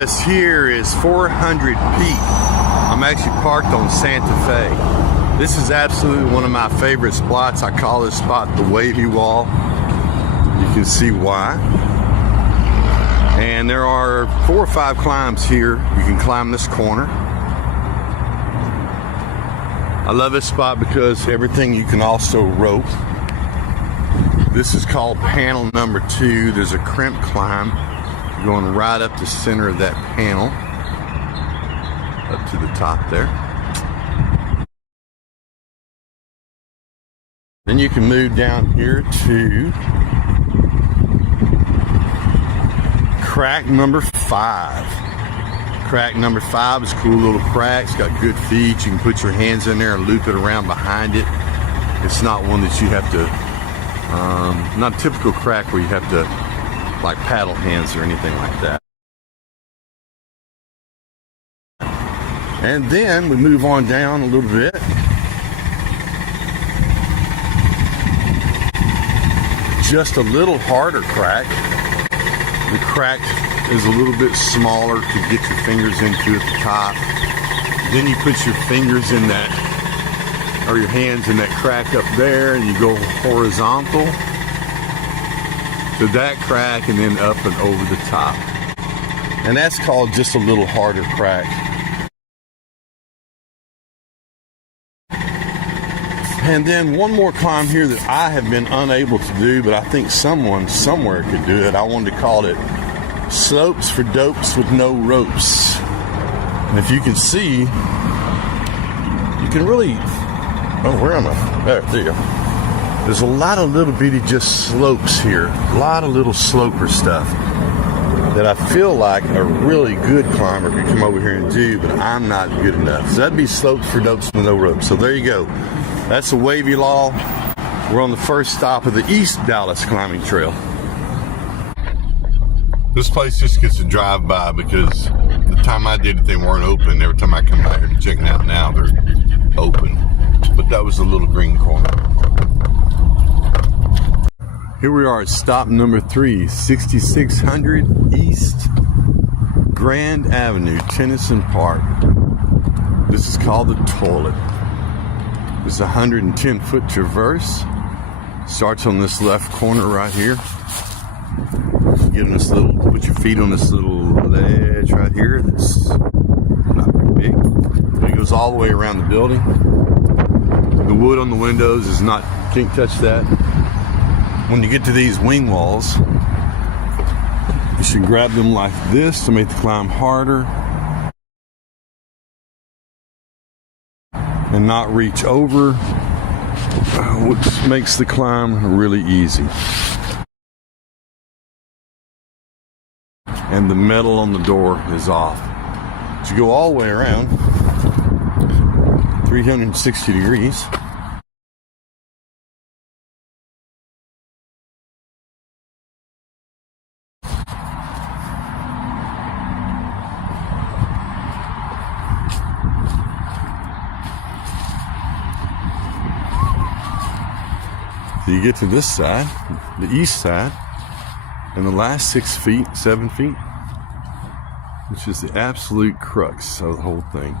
This here is 400 Peak. I'm actually parked on Santa Fe. This is absolutely one of my favorite spots. I call this spot the Wavy Wall. You can see why. And there are 4 or 5 climbs here. You can climb this corner. I love this spot because everything you can also rope. This is called panel number 2. There's a crimp climb going right up the center of that panel, up to the top there. Then you can move down here to crack number 5. Crack number 5 is a cool little crack. It's got good feet. You can put your hands in there and loop it around behind it. It's not one that you have to, not a typical crack where you have to like paddle hands or anything like that. And then we move on down a little bit. Just a little harder crack. The crack is a little bit smaller to get your fingers into at the top. Then you put your fingers in that, or your hands in that crack up there, and you go horizontal to that crack and then up and over the top. And that's called just a little harder crack. And then one more climb here that I have been unable to do, but I think someone somewhere could do it. I wanted to call it Slopes for Dopes with No Ropes. And if you can see, you can really, oh, where am I? There you go. There's a lot of little bitty just slopes here. A lot of little sloper stuff that I feel like a really good climber could come over here and do, but I'm not good enough. So that'd be Slopes for Dopes with No Ropes. So there you go. That's the Wavy Wall. We're on the first stop of the East Dallas Climbing Trail. This place just gets a drive by because the time I did it, they weren't open. Every time I come by here to check it out now, they're open. But that was a little green corner. Here we are at stop number 3, 6600 East Grand Avenue, Tennyson Park. This is called the Toilet. It's a 110-foot traverse. Starts on this left corner right here. Get on this little, put your feet on this little ledge right here. That's not very big. It goes all the way around the building. The wood on the windows is not, can't touch that. When you get to these wing walls, you should grab them like this to make the climb harder and not reach over, which makes the climb really easy. And the metal on the door is off. So you go all the way around 360 degrees. So you get to this side, the east side, and the last 6 feet, 7 feet, which is the absolute crux of the whole thing.